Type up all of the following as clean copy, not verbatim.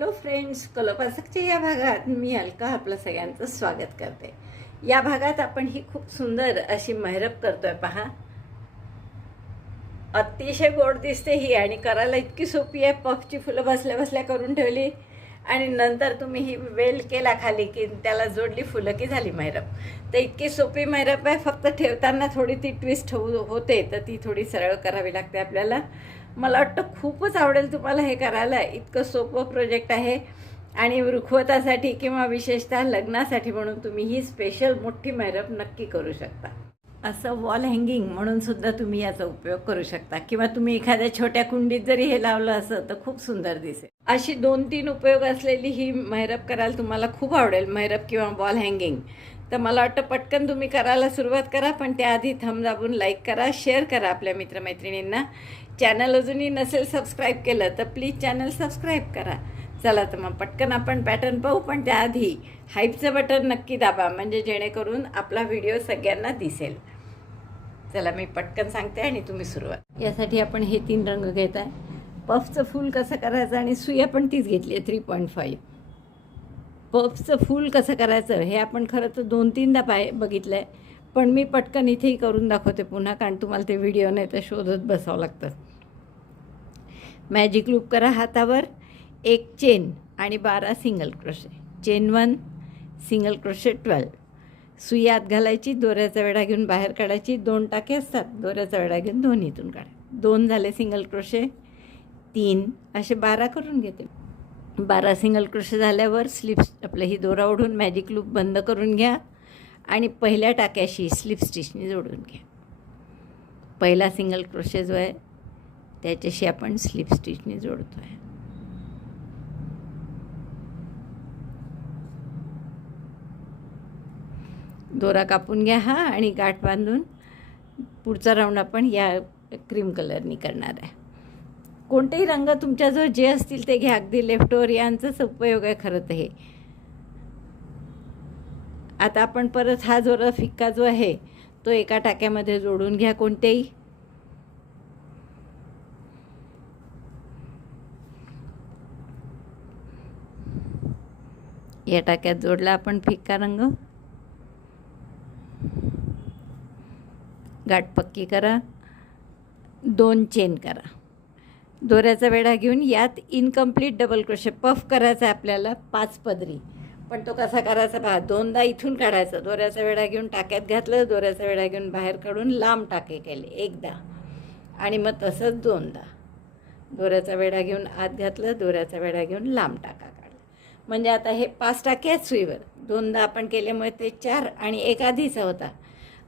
Hello friends, कलोपासकच्या या भागात मी अलका आपलं सगळ्यांचं स्वागत करते. या भागात आपण ही खूप सुंदर अशी मेहरब करतोय. पहा, अतिशय गोड दिसते ही आणि करायला इतकी सोपी आहे. पफची फुलं बसल्या बसल्या करून ठेवली आणि नंतर तुम्ही ही वेल्ड केला खाली की त्याला जोडली फुलं की झाली मेहरब. तर इतकी सोपी मेहरब आहे. फक्त ठेवताना थोडी ती ट्विस्ट होते, तर ती थोडी सरळ करावी लागते आपल्याला. मला वाटतं खूपच आवडेल तुम्हाला हे करायला. इतकं सोपं प्रोजेक्ट आहे आणि रुखवतासाठी किंवा विशेषतः लग्नासाठी म्हणून तुम्ही ही स्पेशल मोठी मेहरब नक्की करू शकता. असं वॉल हँगिंग म्हणून सुद्धा तुम्ही याचा उपयोग करू शकता किंवा तुम्ही एखाद्या छोट्या कुंडीत जरी हे लावलं असं तर खूप सुंदर दिसेल. अशी 2-3 उपयोग असलेली ही मेहरब करायला तुम्हाला खूप आवडेल, मेहरब किंवा वॉल हँगिंग. तर मला वाटतं पटकन तुम्ही करायला सुरुवात करा, पण त्याआधी थंब दाबून लाईक करा, शेअर करा आपल्या मित्रमैत्रिणींना. चॅनल अजूनही नसेल सबस्क्राईब केलं तर प्लीज चॅनल सबस्क्राईब करा. चला तर मग पटकन आपण पॅटर्न पाहू, पण त्याआधी हाईपचं बटन नक्की दाबा, म्हणजे जेणेकरून आपला व्हिडिओ सगळ्यांना दिसेल. चला मी पटकन सांगते आणि तुम्ही सुरुवात. यासाठी आपण हे 3 रंग घेत आहे. पफचं फूल कसं करायचं आणि सुई आपण तीच घेतली आहे 3.5. पफचं फूल कसं करायचं हे आपण खरं तर 2-3दा बघितलं आहे, पण मी पटकन इथेही करून दाखवते पुन्हा, कारण तुम्हाला ते व्हिडिओ नाही तर शोधत बसावं लागतं. मॅजिक लूप करा हातावर, 1 चेन आणि 12 single crochet. Chain 1, single crochet 12. सुई आत घालायची, दोऱ्याचा वेढा घेऊन बाहेर काढायची. 2 टाके असतात, दोऱ्याचा वेढा घेऊन दोन्हीतून काढा. 2 झाले सिंगल क्रोशे, 3 असे 12 करून घेते. 12 सिंगल क्रोशे झाल्यावर स्लिप्स आपलं ही दोरा ओढून मॅजिक लूप बंद करून घ्या आणि पहिल्या टाक्याशी स्लिप स्टिचने जोडून घ्या. पहिला सिंगल क्रोशे जो आहे त्याच्याशी आपण स्लिप स्टिचने जोडतो आहे. दोरा कापून घ्या हा आणि गाठ बांधून पुढचा राऊंड आपण या क्रीम कलरनी करणार आहे. कोणतेही रंग तुमच्याजवळ जे असतील ते घ्या, अगदी लेफ्ट ओव्हर यांचाच उपयोग आहे खरं तर हे. आता आपण परत हा जोरा फिक्का जो आहे तो एका टाक्यामध्ये जोडून घ्या कोणतेही. या टाक्यात जोडला आपण फिक्का रंग. गाठ पक्की करा, 2 चेन करा. दोऱ्याचा वेढा घेऊन यात इनकम्प्लीट डबल क्रोशे. पफ करायचा आहे आपल्याला 5 पदरी, पण तो कसा करायचा पहा. 2दा इथून काढायचा, दोऱ्याचा वेढा घेऊन टाक्यात घातलं, दोऱ्याचा वेढा घेऊन बाहेर काढून लांब टाके केले एकदा आणि मग तसंच 2दा. दोऱ्याचा वेढा घेऊन आत घातलं, दोऱ्याचा वेढा घेऊन लांब टाका काढला. म्हणजे आता हे 5 टाके आहेत सुईवर. 2दा आपण केल्यामुळे ते 4 आणि एक आधीचा होता.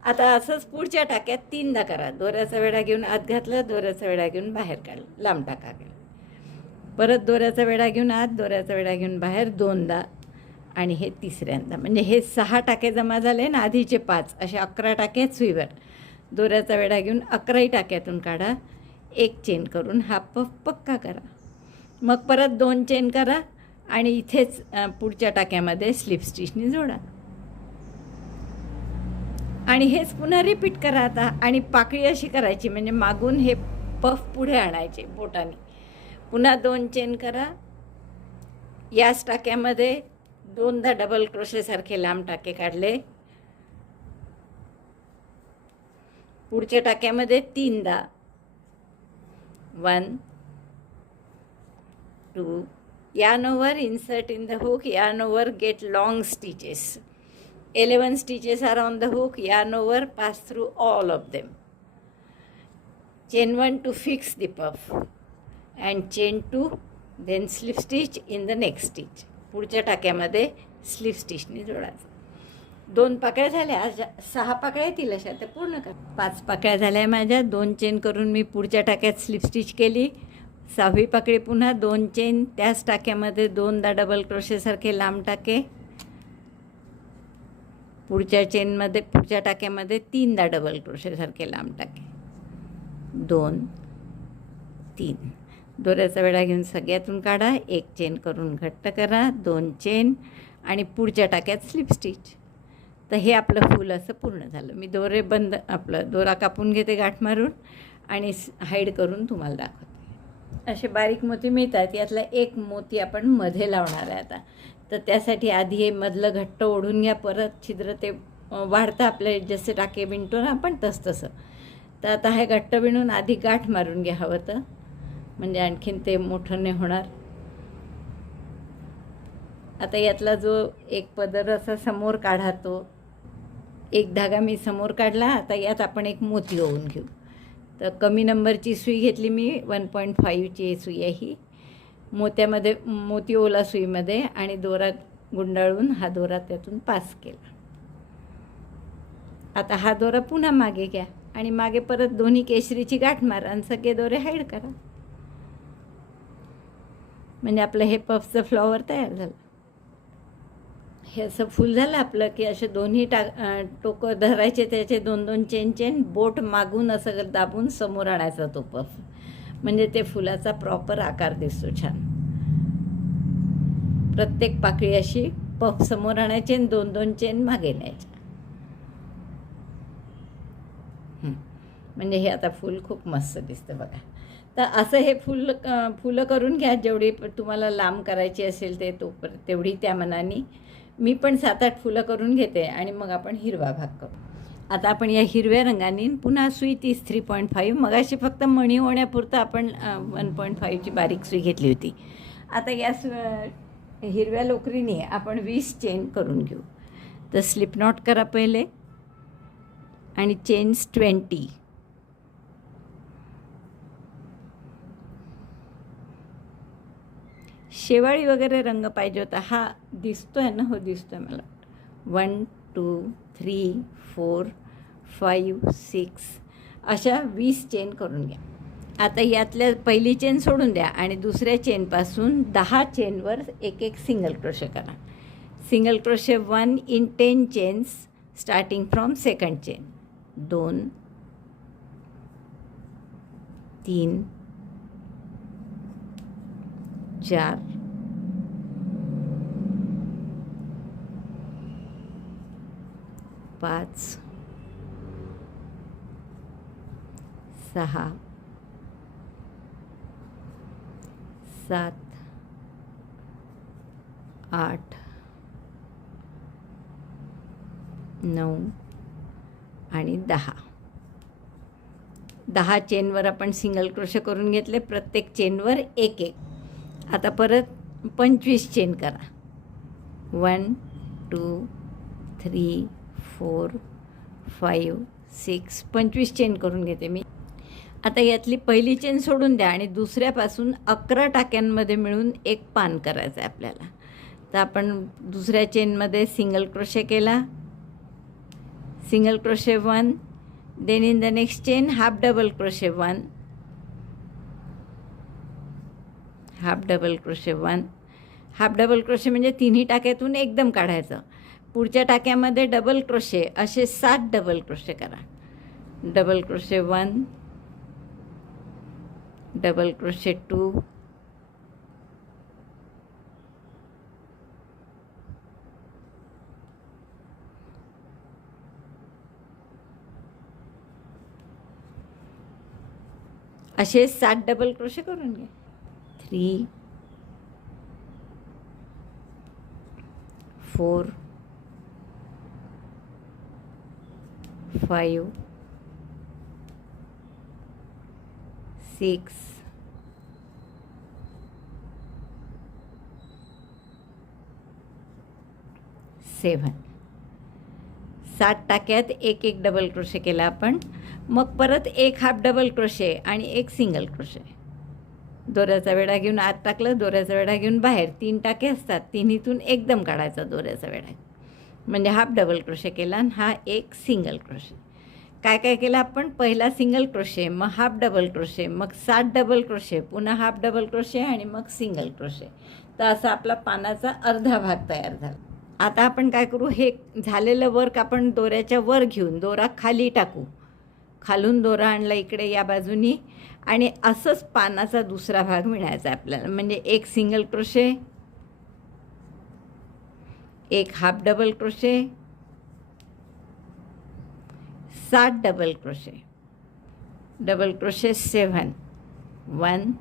आता असंच पुढच्या टाक्यात 3दा करा. दोऱ्याचा वेढा घेऊन आत घातलं, दोऱ्याचा वेढा घेऊन बाहेर काढलं, लांब टाका केला. परत दोऱ्याचा वेढा घेऊन आत, दोऱ्याचा वेढा घेऊन बाहेर 2दा आणि हे 3ऱ्यांदा. म्हणजे हे 6 टाके जमा झाले ना, आधीचे 5 असे 11 टाके आहेत सुईवर. दोऱ्याचा वेढा घेऊन 11ही टाक्यातून काढा, 1 चेन करून हा पफ पक्का करा. मग परत 2 चेन करा आणि इथेच पुढच्या टाक्यामध्ये स्लिप स्टिचनी जोडा आणि हेच पुन्हा रिपीट करा आता. आणि पाकळी अशी करायची, म्हणजे मागून हे पफ पुढे आणायचे बोटाने. पुन्हा 2 चेन करा. याच टाक्यामध्ये 2दा डबल क्रोशेसारखे लांब टाके काढले. पुढच्या टाक्यामध्ये 3दा, 1 2. yarn over, insert in the hook, yarn over, get long stitches. 11 stitches are on the hook, yarn over, pass through all of them. Chain 1 to fix the puff and chain 2, then slip stitch in the next stitch. पुढच्या टाक्यामध्ये slip स्टिचने जोडायचं. 2 पाकळ्या झाल्या, 6 पाकळ्या येतील अशा, ते पूर्ण कर. 5 पाकळ्या झाल्या माझ्या. 2 चेन करून मी पुढच्या टाक्यात स्लिप स्टिच केली. 6वी पाकळी पुन्हा 2 चेन, त्याच टाक्यामध्ये 2दा डबल क्रोशेसारखे लांब टाके. पुढच्या टाक्यामध्ये 3दा डबल क्रोशेसारखे लांब टाके, 2 3. दोऱ्याचा वेढा घेऊन सगळ्यातून काढा, 1 चेन करून घट्ट करा, 2 चेन आणि पुढच्या टाक्यात स्लिप स्टिच. तर हे आपलं फूल असं पूर्ण झालं. मी दोरा कापून घेते गाठ मारून आणि हाईड करून तुम्हाला दाखवते. असे बारीक मोती मिळतात, यातला एक मोती आपण मध्ये लावणार आहे आता. तर त्यासाठी आधी हे मधलं घट्ट ओढून घ्या, परत छिद्र ते वाढतं आपले, जसे टाके विणतो ना आपण तसं. तर आता हे घट्ट विणून आधी गाठ मारून घ्या हवं तर, म्हणजे आणखीन ते मोठं नाही होणार. आता यातला जो एक पदर असा समोर काढा, तो एक धागा मी समोर काढला. आता यात आपण एक मोती ओवून घेऊ. तर कमी नंबरची सुई घेतली मी, 1.5ची सुई आहे ही. मोत्यामध्ये मोती ओला सुईमध्ये आणि दोरा गुंडाळून हा दोरा त्यातून पास केला. आता हा दोरा पुन्हा मागे घ्या आणि मागे परत दोन्ही केशरीची गाठ मारा आणि सगळे दोरे हाईड करा. म्हणजे आपलं हे पफचं फ्लॉवर तयार झालं. हे असं फुल झालं आपलं की असे दोन्ही टोकं धरायचे, त्याचे 2-2 चेन बोट मागून असं दाबून समोर आणायचा तो पफ, म्हणजे ते फुलाचा प्रॉपर आकार दिसतो छान. प्रत्येक पाकळी अशी पफ समोर आणायची आणि 2-2 चेन मागे न्यायच्या. म्हणजे हे आता फूल खूप मस्त दिसतं बघा. तर असं हे फुलं करून घ्या, जेवढी तुम्हाला लांब करायची असेल ते तेवढी त्या मनाने. मी पण 7-8 फुलं करून घेते आणि मग आपण हिरवा भाग करू. आता आपण या हिरव्या रंगाने पुन्हा सुई 3.5, मगाशी फक्त मणी होण्यापुरतं आपण 1.5ची बारीक सुई घेतली होती. आता या हिरव्या लोकरीने आपण 20 चेन करून घेऊ. तर स्लिप नॉट करा पहिले आणि चेन्स 20. शेवाळी वगैरे रंग पाहिजे होता, हा दिसतोय ना? हो दिसतोय मला. 1, 2, 3, 4, 5, 6 अशा 20 चेन करून घ्या. आता यातल्या पहिली चेन सोडून द्या आणि दुसऱ्या चेनपासून 10 चेनवर एक सिंगल क्रोशे करा. Single crochet 1 in 10 chains starting from second chain. 2, 3, 4, 5, 6, 7, 8, 9 आणि 10. 10 चेनवर आपण सिंगल क्रोशे करून घेतले, प्रत्येक चेनवर एक. आता परत 25 चेन करा. 1, 2, 3, 4, 5, 6 25 चेन करून घेते मी. आता यातली पहिली चेन सोडून द्या आणि दुसऱ्यापासून 11 टाक्यांमध्ये मिळून एक पान करायचं आहे आपल्याला. तर आपण दुसऱ्या चेनमध्ये सिंगल क्रोशे केला, single crochet 1, then in the next chain half double crochet 1, half double crochet 1. Half double crochet म्हणजे तिन्ही टाक्यातून एकदम काढायचं. पुढच्या टाक्यामध्ये डबल क्रोशे, असे 7 डबल क्रोशे करा. डबल क्रोशे 1, डबल क्रोशे 2, असे 7 डबल क्रोशे करून घ्या. 3, 4, 5, 6, 7. 7 टाक्यात एक डबल क्रोशे केला आपण. मग परत एक हाफ डबल क्रोशे आणि एक सिंगल क्रोशे. दोऱ्याचा वेढा घेऊन आत टाकलं, दोऱ्याचा वेढा घेऊन बाहेर. 3 टाके असतात, तिन्हीतून एकदम काढायचा दोऱ्याचा वेढा, म्हणजे हाफ डबल क्रोशे केला आणि हा एक सिंगल क्रोशे. काय काय केलं आपण? पहिला सिंगल क्रोशे, मग हाफ डबल क्रोशे, मग 7 डबल क्रोशे, पुन्हा हाफ डबल क्रोशे आणि मग सिंगल क्रोशे. तर असा आपला पानाचा अर्धा भाग तयार झाला. आता आपण काय करू? हे झालेलं वर्क आपण दोऱ्याच्या वर घेऊन दोरा खाली टाकू. खालून दोरा आणला इकडे या बाजूनी आणि असंच पानाचा दुसरा भाग मिळायचा आपल्याला. म्हणजे एक सिंगल क्रोशे, एक half double crochet, 7 double crochet, double crochet 7, 1,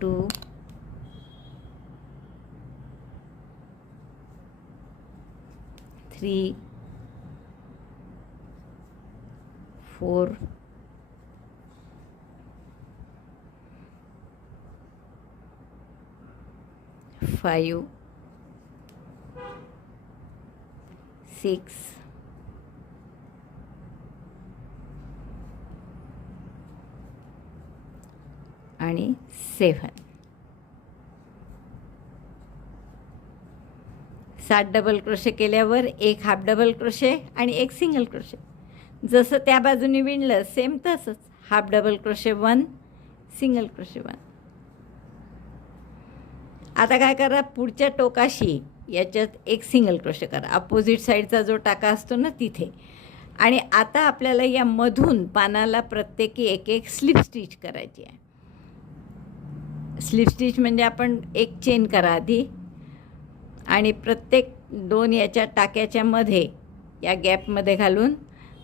2 3 4 5 6 आणि 7. 7 डबल क्रोशे केल्यावर एक हाफ डबल क्रोशे आणि एक सिंगल क्रोशे. जसं त्या बाजूने विणलं सेम तसंच half double crochet 1 single crochet 1. आता काय करा, पुढच्या टोकाशी याच्यात एक सिंगल क्रोशे करा, अपोजिट साईडचा जो टाका असतो ना तिथे. आणि आता आपल्याला या मधून पानाला प्रत्येकी एक एक स्लिप स्टिच करायची आहे. स्लिप स्टिच म्हणजे आपण एक चेन करा आधी आणि प्रत्येक 2 याच्या टाक्याच्या मध्ये या गॅपमध्ये घालून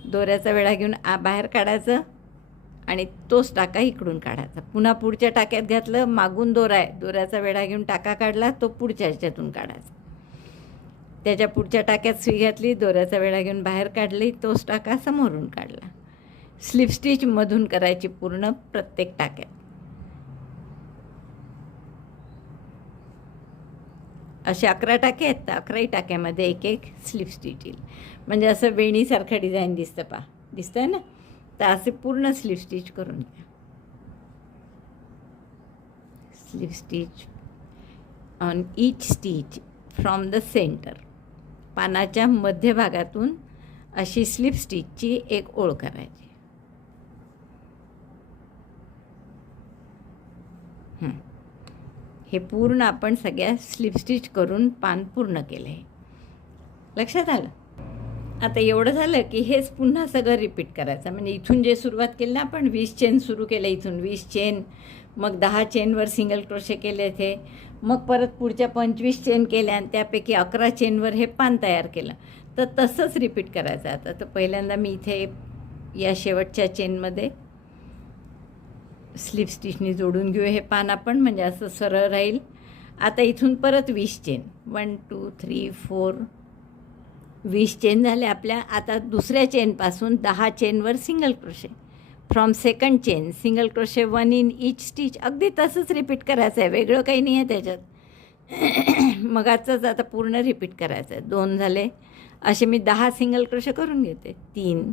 दोऱ्याचा वेढा घेऊन बाहेर काढायचं आणि तोच टाका इकडून काढायचा. पुन्हा पुढच्या टाक्यात घातलं, मागून दोरा आहे, दोऱ्याचा वेढा घेऊन टाका काढला, तो पुढच्या ह्याच्यातून काढायचा. त्याच्या पुढच्या टाक्यात सुई घातली, दोऱ्याचा वेढा घेऊन बाहेर काढली, तोच टाका समोरून काढला. स्लिप स्टिच मधून करायची पूर्ण प्रत्येक टाक्यात. असे 11 टाके आहेत, तर 11ही टाक्यामध्ये एक एक स्लिप स्टिच येईल. म्हणजे असं वेणीसारखं डिझाईन दिसतं, दिसतंय ना. तर असे पूर्ण स्लिप स्टिच करून घ्या. Slip stitch on each stitch from the centre. पानाच्या मध्यभागातून अशी स्लिप स्टिचची एक ओळ करायची. हे पूर्ण आपण सगळ्या स्लिप स्टिच करून पान पूर्ण केलं आहे. लक्षात आलं. आता एवढं झालं की हेच पुन्हा सगळं रिपीट करायचं. म्हणजे इथून जे सुरुवात केली ना आपण, 20 चेन सुरू केलं, इथून 20 चेन, मग 10 चेनवर सिंगल क्रोशे केले थे, मग परत पुढच्या 25 चेन केल्या आणि त्यापैकी 11 चेनवर हे पान तयार केलं. तर तसंच रिपीट करायचं. आता तर पहिल्यांदा मी इथे या शेवटच्या चेनमध्ये स्लिप स्टिचनी जोडून घेऊ हे पान आपण, म्हणजे असं सरळ राहील. आता इथून परत 20 चेन, 1 2 3 4 20 चेन झाले आपल्या. आता दुसऱ्या चेनपासून 10 चेनवर single crochet. From second chain single crochet 1 in each stitch. अगदी तसंच रिपीट करायचं आहे, वेगळं काही नाही आहे त्याच्यात. मगाचंच आता पूर्ण रिपीट करायचं आहे. 2 झाले, असे मी 10 सिंगल क्रोशे करून घेते. 3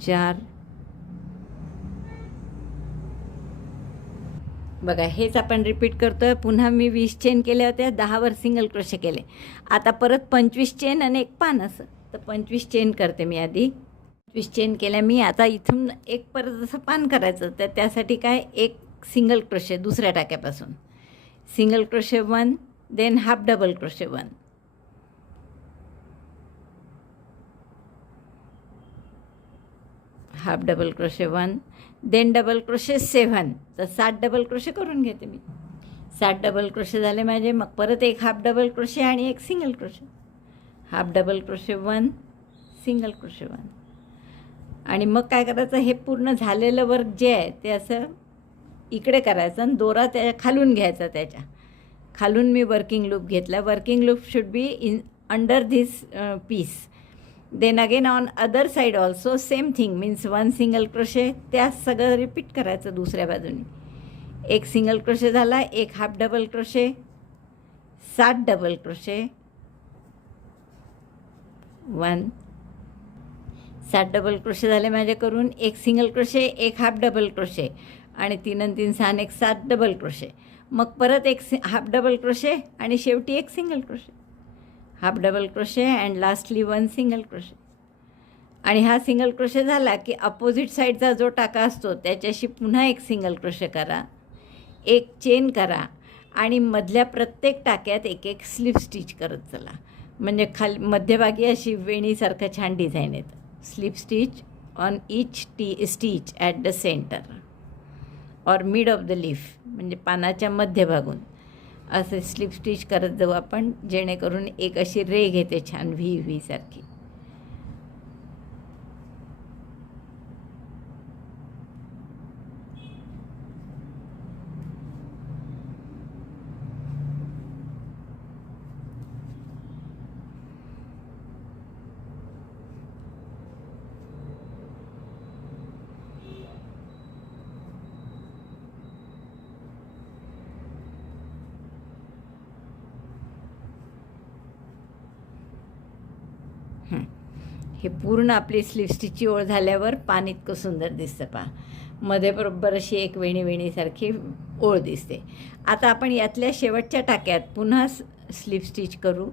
4 बघा, हेच आपण रिपीट करतो आहे. पुन्हा मी 20 चेन केल्या होत्या, 10वर सिंगल क्रोशे केले. आता परत 25 चेन आणि एक पान असं. तर 25 चेन करते मी आधी. 25 चेन केल्या मी. आता इथून एक परत असं पान करायचं. तर त्यासाठी काय, एक सिंगल क्रोशे दुसऱ्या टाक्यापासून, single crochet 1, then half double crochet 1, half double crochet 1, then double crochet 7. तर 7 डबल क्रोशे करून घेते मी. 7 डबल क्रोशे झाले माझे. मग परत एक हाफ डबल क्रोशे आणि एक single crochet, half double crochet 1 single crochet 1. आणि मग काय करायचं, हे पूर्ण झालेलं वर्क जे आहे ते असं इकडे करायचं आणि दोरा त्या खालून घ्यायचा. त्याच्या खालून मी वर्किंग लूप घेतला. Working loop should be in under this piece. Then again on other side also same thing, means 1 single crochet. त्या सगळं रिपीट करायचं दुसऱ्या बाजूने. एक सिंगल क्रोशे झाला, एक half double crochet, 7 double crochet 1, 7 double crochet झाले माझे करून. एक सिंगल क्रोशे, एक हाफ डबल क्रोशे आणि 3 आणि 3 6 एक 7 डबल क्रोशे. मग परत एक हाफ डबल क्रोशे आणि शेवटी एक single crochet, half double crochet and lastly 1 single crochet. आणि हा सिंगल क्रोशे झाला की अपोजिट साईडचा जो टाका असतो त्याच्याशी पुन्हा एक सिंगल क्रोशे करा, एक चेन करा आणि मधल्या प्रत्येक टाक्यात एक एक स्लिप स्टिच करत चला. म्हणजे मध्यभागी अशी वेणीसारखं छान डिझाईन येतं. Slip stitch on each stitch at the centre और मिड ऑफ द लीफ, म्हणजे पानाच्या मध्यभागून असे स्लिप स्टिच करत जाऊ आपण, जेणेकरून एक अशी रे घेते छान व्ही सारखी. हे पूर्ण आपली स्लीव स्टिचची ओळ झाल्यावर पान इतकं सुंदर दिसतं पहा. मध्ये बरोबर अशी एक वेणीसारखी ओळ दिसते. आता आपण यातल्या शेवटच्या टाक्यात पुन्हा स्लीव स्टिच करू,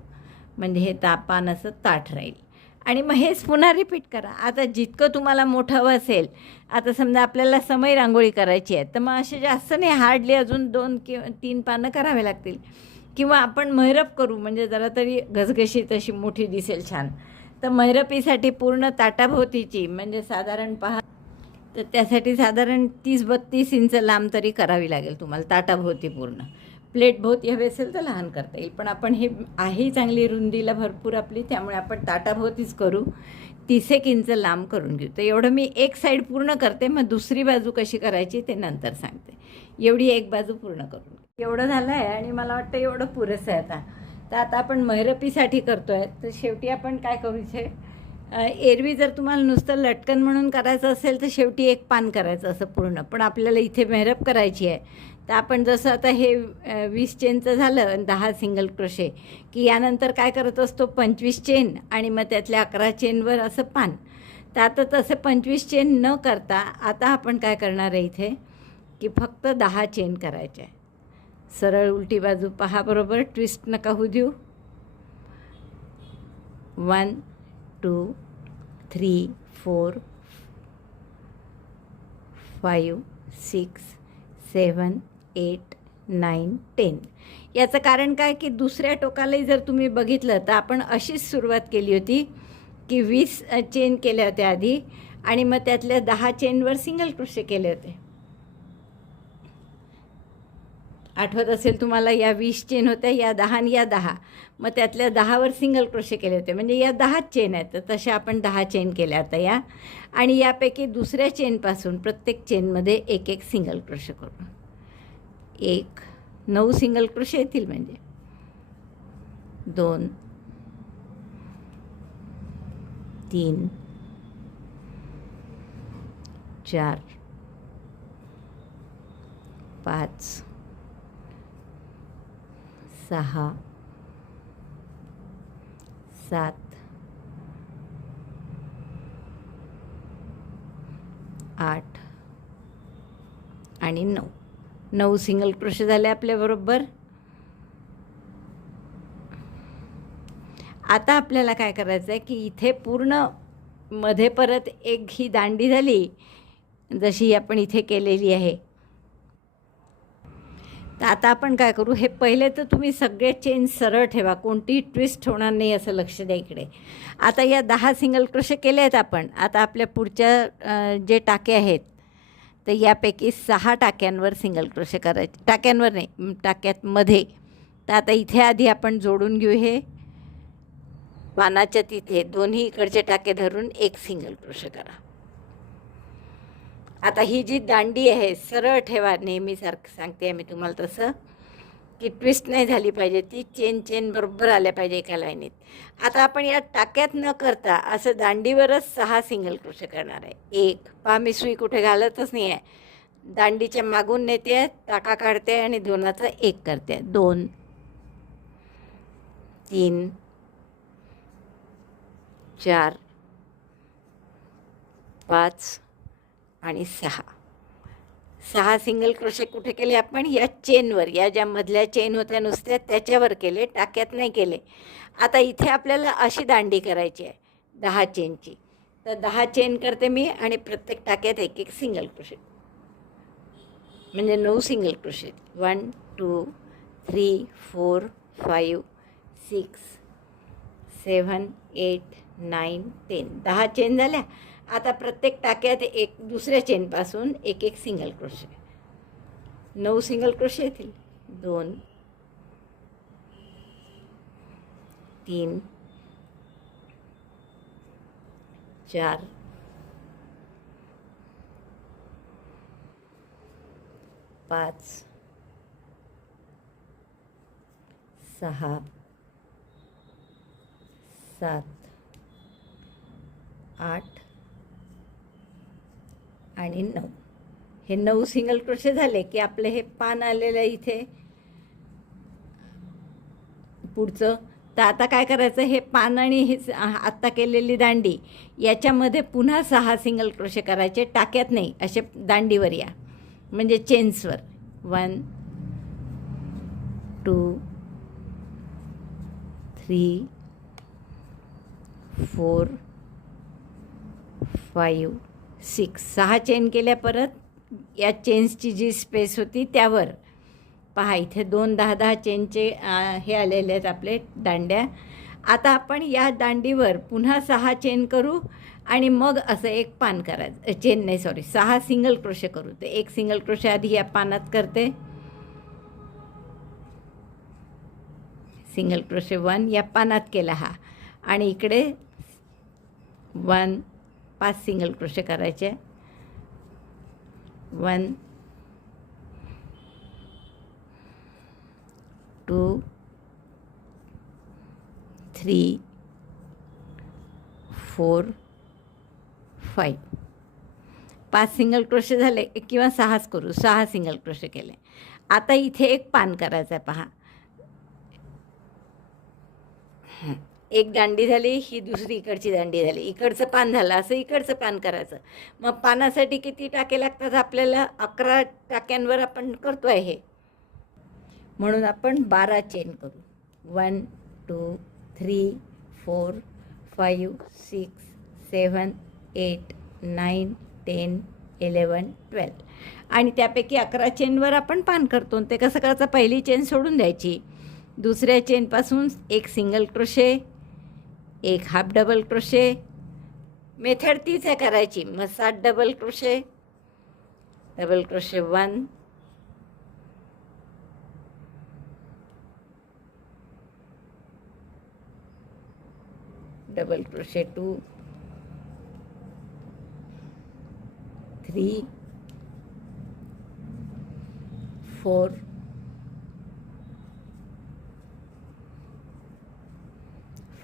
म्हणजे हे पान असं ताठ राहील. आणि मग हेच पुन्हा रिपीट करा. आता जितकं तुम्हाला मोठं हवं असेल, आता समजा आपल्याला समय रांगोळी करायची आहे, तर मग असे जास्त नाही, हार्डली अजून 2 किंवा 3 पानं करावे लागतील. किंवा आपण महिरप करू, म्हणजे जरा तरी घसघशीत अशी मोठी दिसेल छान. तर महिरपीसाठी पूर्ण ताटाभोवतीची, म्हणजे साधारण पहा, तर त्यासाठी साधारण 30-32 इंच लांब तरी करावी लागेल तुम्हाला ताटाभोवती पूर्ण. प्लेट भोवती हवी असेल तर लहान करता येईल, पण आपण हे आहे चांगली रुंदीला भरपूर आपली, त्यामुळे आपण ताटाभोवतीच करू. 30 इंच लांब करून घेऊ. तर एवढं मी एक साईड पूर्ण करते, मग दुसरी बाजू कशी करायची ते नंतर सांगते. एवढी एक बाजू पूर्ण करून एवढं झालं आहे आणि मला वाटतं एवढं पुरेसं आहे आता. तर आता आपण महिरपीसाठी करतो आहे, तर शेवटी आपण काय करू इथे, एरवी जर तुम्हाला नुसतं लटकन म्हणून करायचं असेल तर शेवटी एक पान करायचं असं पूर्ण, पण आपल्याला इथे महिरप करायची आहे. तर आपण जसं आता हे 20 चेनचं झालं, 10 सिंगल क्रोशे, की यानंतर काय करत असतो 25 चेन आणि मग त्यातल्या 11 चेनवर असं पान. तर आता तसं 25 चेन न करता आता आपण काय करणार आहे इथे, की फक्त 10 चेन करायचे आहे. सरळ उलटी बाजू पहा, बरोबर ट्विस्ट नका होऊ देऊ. 1 2 3 4 5 6 7 8 9 10. याचं कारण काय, की दुसऱ्या टोकालाही जर तुम्ही बघितलं तर आपण अशीच सुरुवात केली होती, की 20 चेन केल्या होत्या आधी आणि मग त्यातल्या 10 चेनवर सिंगल क्रोशे केले होते. आठवत असेल तुम्हाला, या 20 चेन होत्या, या 10 आणि या 10, मग त्यातल्या 10वर सिंगल क्रोशे केले होते, म्हणजे या 10 चेन आहेत. तर तशा आपण 10 चेन केल्या आता या, आणि यापैकी दुसऱ्या चेनपासून प्रत्येक चेनमध्ये एक एक सिंगल क्रोशे करू. 9 सिंगल क्रोशे येतील, म्हणजे 2 3 4 5 6 7 8 आणि 9 सिंगल क्रोशे झाले आपल्याबरोबर. आता आपल्याला काय करायचं आहे, की इथे पूर्ण मध्ये परत एक ही दांडी झाली, जशी आपण इथे केलेली आहे. तर आता आपण काय करू, हे पहिले तर तुम्ही सगळे चेन सरळ ठेवा, कोणतीही ट्विस्ट होणार नाही असं लक्ष द्या इकडे. आता या 10 सिंगल क्रोशे केले आहेत आपण. आता आपल्या पुढच्या जे टाके आहेत, तर यापैकी 6 टाक्यांवर सिंगल क्रोशे करायचे, टाक्यांवर नाही, टाक्यात मध्ये. तर आता इथे आधी आपण जोडून घेऊ, हे पानाच्या तिथे दोन्ही इकडचे टाके धरून एक सिंगल क्रोशे करा. आता ही जी दांडी आहे सरळ ठेवा, नेहमीसारखं सांगते मी तुम्हाला तसं, की ट्विस्ट नाही झाली पाहिजे, ती चेन बरोबर आल्या पाहिजे एका लाईनीत. आता आपण या टाक्यात न करता असं दांडीवरच 6 सिंगल क्रोशे करणार आहे. 1 पहा, मी सुई कुठे घालतच नाही आहे, दांडीच्या मागून नेते आहे, टाका काढते आणि 2चा 1 करते. 2 3 4 5 आणि 6 सिंगल क्रोशे कुठे केले आपण, या चेनवर, या ज्या मधल्या चेन होत्या नुसत्या त्याच्यावर केले, टाक्यात नाही केले. आता इथे आपल्याला अशी दांडी करायची आहे 10 चेनची. तर 10 चेन करते मी आणि प्रत्येक टाक्यात एक एक सिंगल क्रोशे, म्हणजे 9 सिंगल क्रोशे. 1 2 3 4 5 6 7 8 9 10. 10 चेन झाल्या. आता प्रत्येक टाक्यात एक दुसऱ्या चेनपासून एक एक सिंगल क्रोशे, 9 सिंगल क्रोशे येतील. 2 3 4 5 6 7 8 आणि 9. हे 9 सिंगल क्रोशे झाले की आपलं हे पान आलेलं इथे पुढचं, तर आता काय करायचं, हे पान आणि हे आत्ता केलेली दांडी याच्यामध्ये पुन्हा 6 सिंगल क्रोशे करायचे, टाक्यात नाही, असे दांडीवर या, म्हणजे चेन्सवर. 1 2 3 4 5 6 6 चेन केल्या. परत या चेन्सची जी स्पेस होती त्यावर पहा, इथे 2 10-10 चेनचे हे आलेले आहेत आपले दांड्या. आता आपण या दांडीवर पुन्हा 6 चेन करू आणि मग असं एक पान करायचं, चेन नाही सॉरी, 6 सिंगल क्रोशे करू. ते एक सिंगल क्रोशे आधी या पानात करते, सिंगल क्रोशे 1 या पानात केला हा, आणि इकडे 5 सिंगल क्रोशे करायचे. 1 2 3 4 5 5 सिंगल क्रोशे झाले, किंवा 6च करू, 6 सिंगल क्रोशे केले. आता इथे एक पान करायचं आहे पहा. एक दांडी झाली, ही दुसरी इकडची दांडी झाली, इकडचं पान झालं, असं इकडचं पान करायचं. मग पानासाठी किती टाके लागतात आपल्याला? 11 टाक्यांवर आपण करतो आहे हे, म्हणून आपण 12 चेन करू. 1 2 3 4 5 6 7 8 9 10 11 12, आणि त्यापैकी 11 चेनवर आपण पान करतो. ते कसं करायचं? पहिली चेन सोडून द्यायची, दुसऱ्या चेनपासून एक सिंगल क्रोशे, एक हाफ डबल क्रोशे, मेथड तीच आहे करायची. मग 7 double crochet, 1 double crochet 2 3 4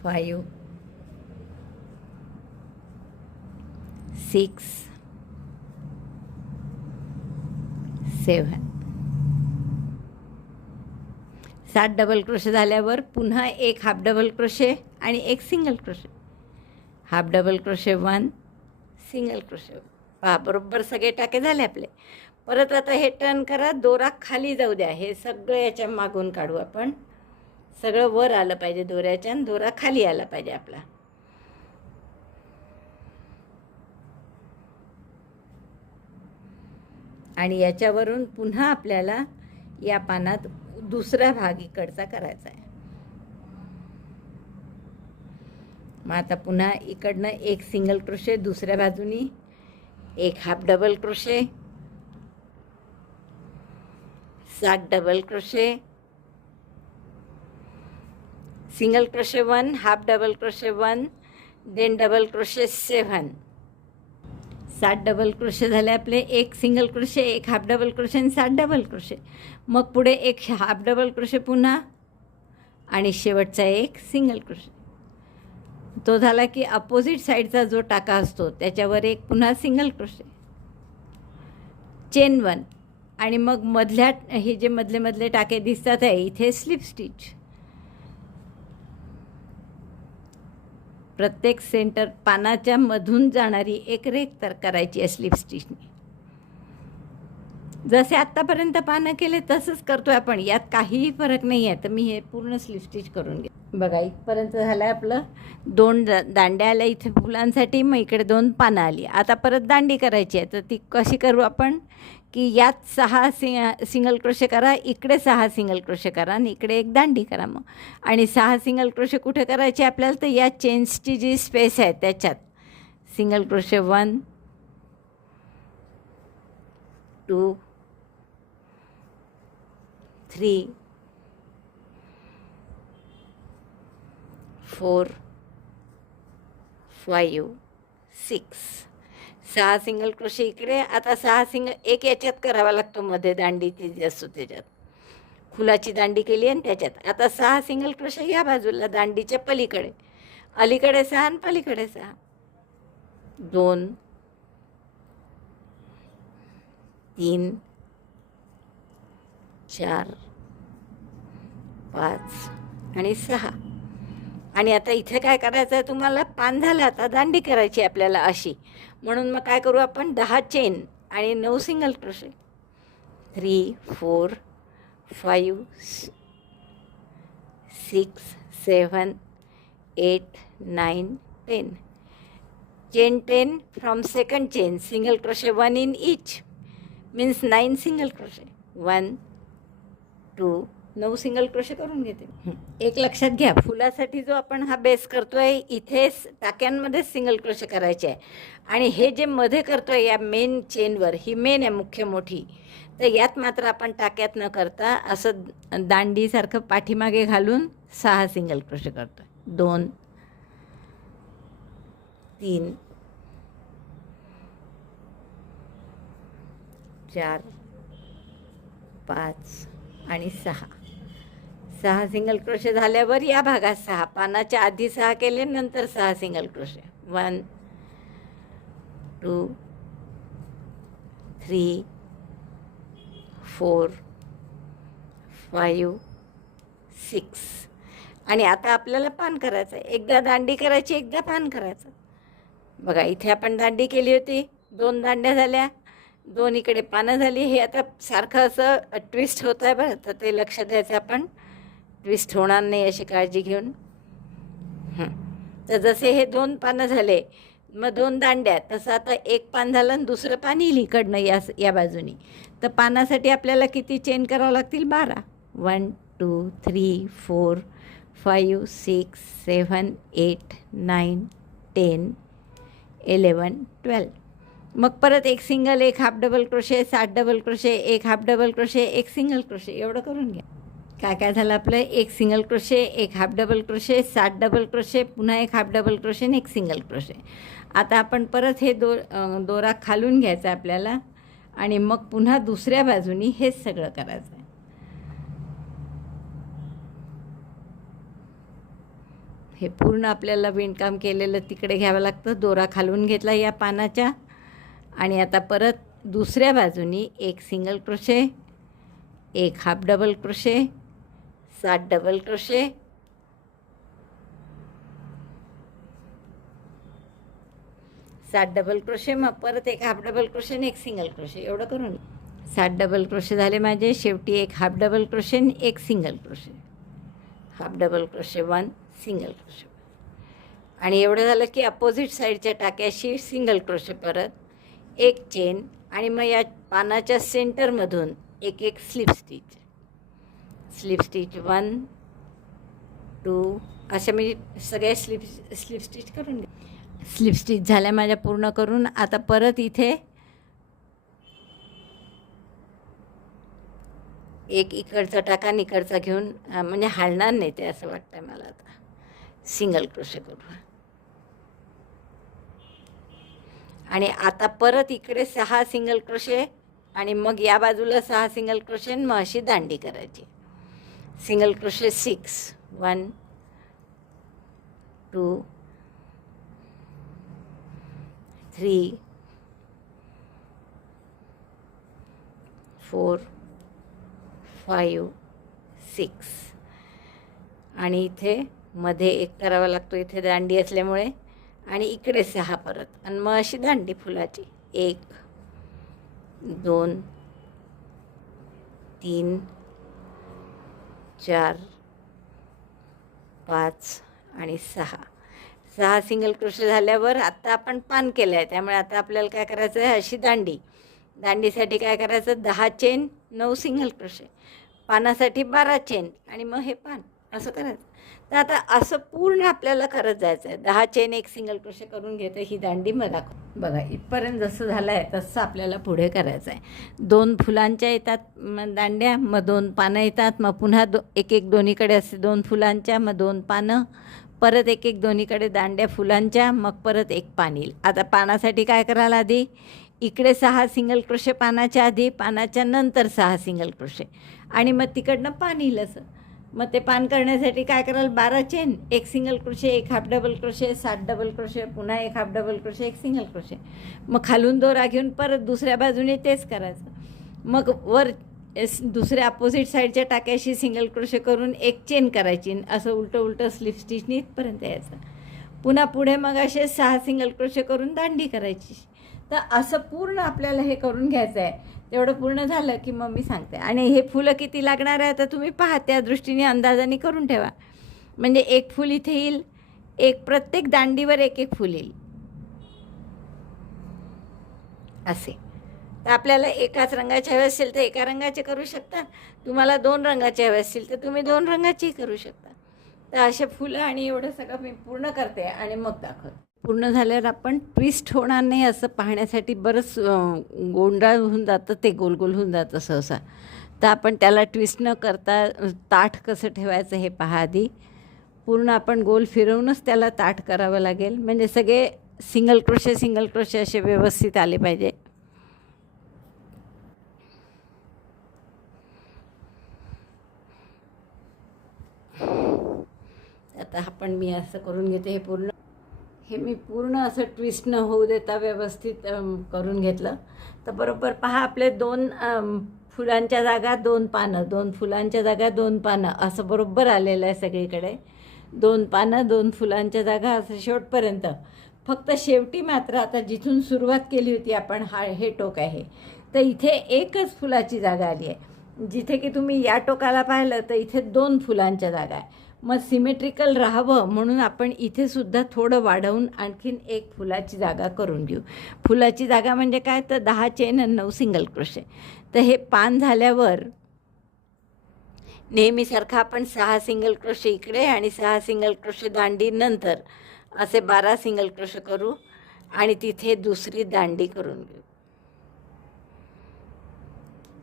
5 6 7 7 double crochet झाल्यावर पुन्हा एक हाफ डबल क्रोशे आणि एक single crochet, half double crochet 1 single crochet. पहा, बरोबर सगळे टाके झाले आपले. परत आता हे टर्न करा, दोरा खाली जाऊ द्या. हे सगळं याच्या मागून काढू आपण, सगळं वर आलं पाहिजे दोऱ्याच्या, आणि दोरा खाली आला पाहिजे आपला. आणि याच्यावरून पुन्हा आपल्याला या पानात दुसरा भाग इकडचा करायचा आहे. मग आता पुन्हा इकडनं एक सिंगल क्रोशे, दुसऱ्या बाजूनी एक half double crochet, 7 double crochet, single crochet 1, half double crochet 1, then double crochet 7. 7 double crochet झाले आपले, एक सिंगल क्रोशे, एक हाफ डबल क्रोशे आणि 7 डबल क्रोशे. मग पुढे एक हाफ डबल क्रोशे पुन्हा, आणि शेवटचा एक सिंगल क्रोशे. तो झाला की अपोजिट साईडचा जो टाका असतो त्याच्यावर एक पुन्हा सिंगल क्रोशे, चेन 1, आणि मग मधल्या हे जे मधले मधले टाके दिसतात आहे इथे स्लिप स्टिच. प्रत्येक सेंटर पानाच्या मधून जाणारी एक रेघ तर करायची आहे स्लिप स्टिचने. जसे आत्तापर्यंत पानं केले तसंच करतो आहे आपण, यात काहीही फरक नाही आहे. तर मी हे पूर्ण स्लिप स्टिच करून घे. बघा, इथपर्यंत झालं आहे आपलं. 2 दांड्या आल्या इथे फुलांसाठी, मग इकडे 2 पानं आली. आता परत दांडी करायची आहे, तर ती कशी करू आपण? की यात 6 सिंगल क्रोशे करा, इकडे 6 सिंगल क्रोशे करा, आणि इकडे एक दांडी करा. मग आणि 6 सिंगल क्रोशे कुठे करायचे आपल्याला? तर या चेन्सची जी स्पेस आहे त्याच्यात सिंगल क्रोशे 1 2 3 4 5 6 6 सिंगल क्रोशे इकडे. आता 6 सिंगल एक याच्यात करावा लागतो, मध्ये दांडी ती असतो त्याच्यात, फुलाची दांडी केली आणि त्याच्यात. आता 6 सिंगल क्रोशे या बाजूला दांडीच्या पलीकडे, अलीकडे 6 आणि पलीकडे 6. 2 3 4 5 आणि 6. आणि आता इथे काय करायचं आहे तुम्हाला, पान झालं, आता दांडी करायची आपल्याला अशी. म्हणून मग काय करू आपण, 10 चेन आणि 9 single crochet. 3 4 5 6 7 8 9 10. Chain 10 from second chain, single crochet 1 in each, means 9 single crochet. 1 2 9 single crochet करून घेते. एक लक्षात घ्या, फुलासाठी जो आपण हा बेस करतोय इथे टाक्यांमध्येच सिंगल क्रोशे करायचे आहे. आणि हे जे मध्ये करतोय या मेन चेनवर, ही मेन आहे मुख्य मोठी, तर यात मात्र आपण टाक्यात न करता असं दांडीसारखं पाठीमागे घालून 6 सिंगल क्रोशे करतोय. 2 3 4 5 आणि 6 सिंगल क्रोशे झाल्यावर या भागात 6, पानाच्या आधी 6 केले, नंतर 6 सिंगल क्रोशे. 1 2 3 4 5 6. आणि आता आपल्याला पान करायचं आहे. एकदा दांडी करायची, एकदा पान करायचं. बघा इथे आपण दांडी केली होती, 2 दांड्या झाल्या, 2 इकडे पानं झाली. हे आता सारखं असं ट्विस्ट होत आहे बरं, तर ते लक्ष द्यायचं, आपण ट्विस्ट होणार नाही अशी काळजी घेऊन. तर जसे हे 2 पानं झाले, मग 2 दांड्या, तसं आता 1 पान झालं आणि दुसरं पान येईल इकडनं या बाजूनी. तर पानासाठी आपल्याला किती चेन करावं लागतील, 12. 1 2 3 4 5 6 7 8 9 10 11 12. मग परत एक सिंगल, एक half double crochet, 7 double crochet, एक हाफ डबल क्रोशे, एक सिंगल क्रोशे, एवढं करून घ्या. काय झालं आपलं, एक सिंगल क्रोशे, एक half double crochet, 7 double crochet, पुन्हा एक हाफ डबल क्रोशे आणि एक सिंगल क्रोशे. आता आपण परत हे दोरा खालून घ्यायचा आपल्याला आणि मग पुन्हा दुसऱ्या बाजूनी हेच सगळं करायचं आहे. हे पूर्ण आपल्याला विणकाम केलेलं तिकडे घ्यावं लागतं. दोरा खालून घेतला या पानाच्या आणि आता परत दुसऱ्या बाजूनी एक सिंगल क्रोशे, एक half double crochet, 7 double crochet, 7 double crochet, मग परत एक हाफ डबल क्रोशे आणि एक सिंगल क्रोशे, एवढं करून 7 डबल क्रोशे झाले माझे. शेवटी एक हाफ डबल क्रोशे आणि एक single crochet, half double crochet 1 single crochet. आणि एवढं झालं की अपोजिट साईडच्या टाक्याशी सिंगल क्रोशे, परत एक चेन आणि मग या पानाच्या सेंटरमधून एक एक स्लिप स्टिच. 1 2 अशा मी सगळ्या स्लिप स्टिच करून घे. स्लिप स्टिच झाल्या माझ्या पूर्ण करून. आता परत इथे एक इकडचा टाका आणि इकडचा घेऊन, म्हणजे हालणार नाही ते असं वाटतं मला. आता सिंगल क्रोशे करू आणि आता परत इकडे 6 सिंगल क्रोशे आणि मग या बाजूला 6 सिंगल क्रोशे, मग अशी दांडी करायची. Single crochet 6 1 2 3 4 5 6. आणि इथे मध्ये एक करावा लागतो, इथे दांडी असल्यामुळे, आणि इकडे 6 परत, आणि मग अशी दांडी फुलाची. 1 2 3 4 5 आणि 6 सिंगल क्रोशे झाल्यावर आता आपण पान केलं आहे, त्यामुळे आता आपल्याला काय करायचं आहे, अशी दांडीसाठी काय करायचं, 10 चेन 9 सिंगल क्रोशे, पानासाठी 12 चेन आणि मग हे पान असं करायचं. तर आता असं पूर्ण आपल्याला करत जायचं आहे. 10 चेन 1 सिंगल क्रोशे करून घेते ही दांडी. मग दाखव बघा, इथपर्यंत जसं झालं आहे तसं आपल्याला पुढे करायचं आहे. 2 फुलांच्या येतात मग दांड्या, मग 2 पानं येतात, मग पुन्हा एक एक दोन्हीकडे असते 2 फुलांच्या, मग 2 पानं, परत एक एक दोन्हीकडे दांड्या फुलांच्या, मग परत एक पान येईल. आता पानासाठी काय करायला, आधी इकडे 6 सिंगल क्रोशे पानाच्या आधी, पानाच्या नंतर 6 सिंगल क्रोशे, आणि मग तिकडनं पान येईल असं. मग ते पान करण्यासाठी काय कराल, 12 चेन 1 सिंगल क्रोशे, एक half double crochet, 7 double crochet, पुन्हा एक हाफ डबल क्रोशे, एक सिंगल क्रोशे. मग खालून दोरा घेऊन परत दुसऱ्या बाजूने तेच करायचं. मग वर दुसऱ्या अपोजिट साईडच्या टाक्याशी सिंगल क्रोशे करून एक चेन करायची, असं उलटं उलटं स्लिप स्टिचनी इथपर्यंत यायचं. पुन्हा पुढे मग असे 6 सिंगल क्रोशे करून दांडी करायची. तर असं पूर्ण आपल्याला हे करून घ्यायचं आहे. तेवढं पूर्ण झालं की मग मी सांगते. आणि हे फुलं किती लागणार आहे आता तुम्ही पहा, त्या दृष्टीने अंदाजाने करून ठेवा. म्हणजे एक फूल इथे येईल, एक प्रत्येक दांडीवर एक एक फूल येईल असे. तर आपल्याला एकाच रंगाचे हवे असेल तर एका रंगाचे करू शकता, तुम्हाला 2 रंगाचे हवे असतील तर तुम्ही 2 रंगाचेही करू शकता. तर असे फुलं आणि एवढं सगळं मी पूर्ण करते आणि मग दाखवते. पूर्ण झाल्यावर आपण ट्विस्ट होणार नाही असं पाहण्यासाठी बरंच गोंडाळ होऊन जातं, ते गोल गोल होऊन जातं सहसा. तर आपण त्याला ट्विस्ट न करता ताठ कसं ठेवायचं हे पहा आधी. पूर्ण आपण गोल फिरवूनच त्याला ताठ करावं लागेल, म्हणजे सगळे सिंगल क्रोशे असे व्यवस्थित आले पाहिजे. आता आपण मी असं करून घेते. हे मी पूर्ण असं ट्विस्ट न होऊ देता व्यवस्थित करून घेतलं. तर बरोबर पहा, आपले 2 फुलांच्या जागा 2 पानं, 2 फुलांच्या जागा 2 पानं असं बरोबर आलेलं आहे सगळीकडे. 2 पानं 2 फुलांच्या जागा असं शेवटपर्यंत. फक्त शेवटी मात्र आता जिथून सुरुवात केली होती आपण, हे टोक आहे, तर इथे एकच फुलाची जागा आली आहे. जिथे की तुम्ही या टोकाला पाहिलं तर इथे 2 फुलांच्या जागा आहे. मग सिमेट्रिकल राहावं म्हणून आपण इथे सुद्धा थोडं वाढवून आणखीन एक फुलाची जागा करून घेऊ. फुलाची जागा म्हणजे काय, तर 10 चेन आणि 9 सिंगल क्रोशे. तर हे पान झाल्यावर नेहमीसारखं आपण 6 सिंगल क्रोशे इकडे आणि 6 सिंगल क्रोशे दांडी नंतर असे 12 सिंगल क्रोशे करू आणि तिथे दुसरी दांडी करून घेऊ.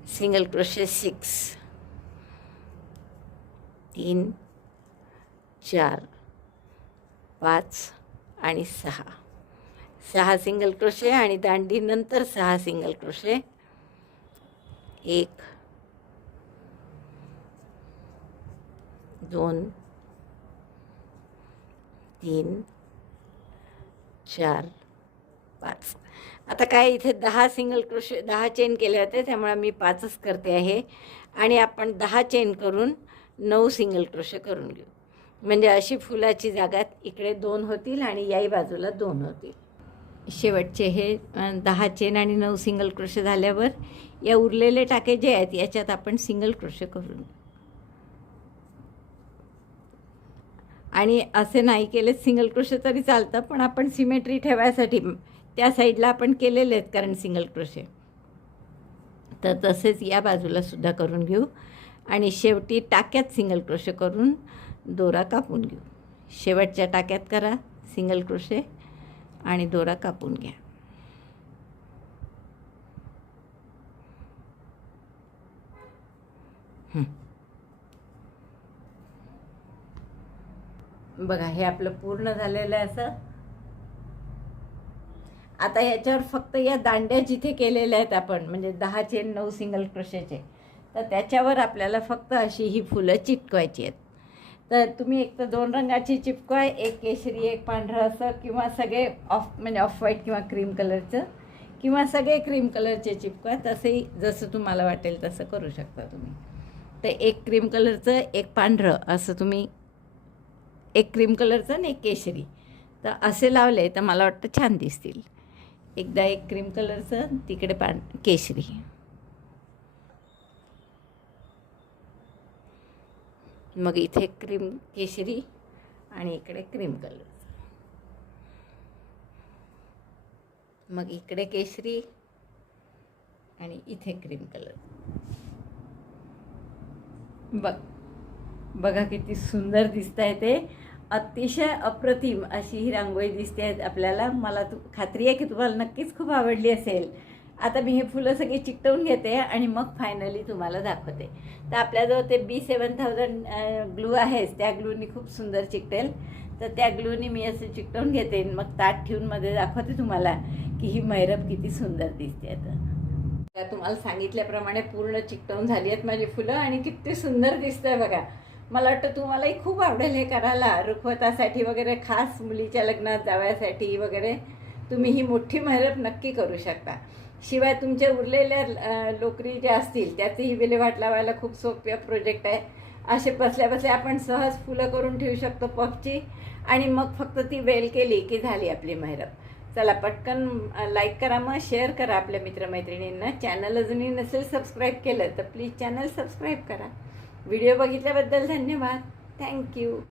सिंगल क्रोशे 6, 3, 4, 5 आणि 6 सिंगल क्रोशे आणि दांडी नंतर 6 सिंगल क्रोशे. 1, 2, 3, 4, 5. आता काय इथे 10 सिंगल क्रोशे 10 चेन केले होते, त्यामुळे मी 5च करते आहे. आणि आपण 10 चेन करून 9 सिंगल क्रोशे करून घेऊ. म्हणजे अशी फुलाची जागा इकडे 2 होतील आणि याही बाजूला 2 होतील. शेवटचे हे 10 चेन आणि 9 सिंगल क्रोशे झाल्यावर या उरलेले टाके जे आहेत याच्यात आपण सिंगल क्रोशे करून. आणि असे नाही केले सिंगल क्रोशे तरी चालतं, पण आपण सिमेट्री ठेवायसाठी त्या साईडला आपण केलेले आहेत कारण सिंगल क्रोशे. तर तसेच या बाजूला सुद्धा करून घेऊ आणि शेवटी टाक्यात सिंगल क्रोशे करून दोरा कापून घेऊ. शेवटच्या टाक्यात करा सिंगल क्रोशे आणि दोरा कापून घ्या. बघा हे आपलं पूर्ण झालेलं आहे असं. आता ह्याच्यावर फक्त या दांड्या जिथे केलेल्या आहेत आपण, म्हणजे 10 चेन 9 सिंगल क्रोशेचे, तर त्याच्यावर आपल्याला फक्त अशी ही फुलं चिटकवायची आहेत. तर तुम्ही एक तर 2 रंगाची चिपकवा, एक केशरी एक पांढरं असं, किंवा सगळे म्हणजे ऑफ व्हाईट किंवा क्रीम कलरचं, किंवा सगळे क्रीम कलरचे चिपकवा. तसंही जसं तुम्हाला वाटेल तसं करू शकता तुम्ही. तर एक क्रीम कलरचं एक पांढरं असं तुम्ही, एक क्रीम कलरचं आणि एक केशरी, तर असे लावले तर मला वाटतं छान दिसतील. एकदा एक क्रीम कलरचं, तिकडे केशरी. मग इथे क्रीम केशरी आणि इकडे क्रीम कलर. मग इकडे केशरी आणि इथे क्रीम कलर. बघा किती सुंदर दिसत आहे ते. अतिशय अप्रतिम अशी ही रांगोळी दिसते आहे आपल्याला. मला खात्री आहे की तुम्हाला नक्कीच खूप आवडली असेल. आता मी हे फुलं सगळी चिकटवून घेते आणि मग फायनली तुम्हाला दाखवते. तर आपल्याजवळ ते B7000 ग्लू आहेच, त्या ग्लूनी खूप सुंदर चिकटेल. तर त्या ग्लूनी मी असं चिकटवून घेते, मग ताट ठेवून मध्ये दाखवते तुम्हाला की ही मैरप किती सुंदर दिसते. आता तुम्हाला सांगितल्याप्रमाणे पूर्ण चिकटवून झाली आहेत माझी फुलं आणि किती सुंदर दिसतंय बघा. मला वाटतं तुम्हालाही खूप आवडेल हे करायला. रुखवतासाठी वगैरे, खास मुलीच्या लग्नात जावयासाठी वगैरे तुम्ही ही मोठी मैरप नक्की करू शकता. शिवाय तुमच्या उरलेल्या लोकरी ज्या असतील त्याचीही विल्हेवाट लावायला खूप सोपा प्रोजेक्ट आहे. असे बसल्या बसल्या आपण सहज फुलं करून ठेवू शकतो पफची, आणि मग फक्त ती वेल केली की झाली आपली मेहरब. चला पटकन लाईक करा, मग शेअर करा आपल्या मित्रमैत्रिणींना. चॅनल अजूनही नसेल सबस्क्राईब केलं तर प्लीज चॅनल सबस्क्राईब करा. व्हिडिओ बघितल्याबद्दल धन्यवाद. थँक्यू.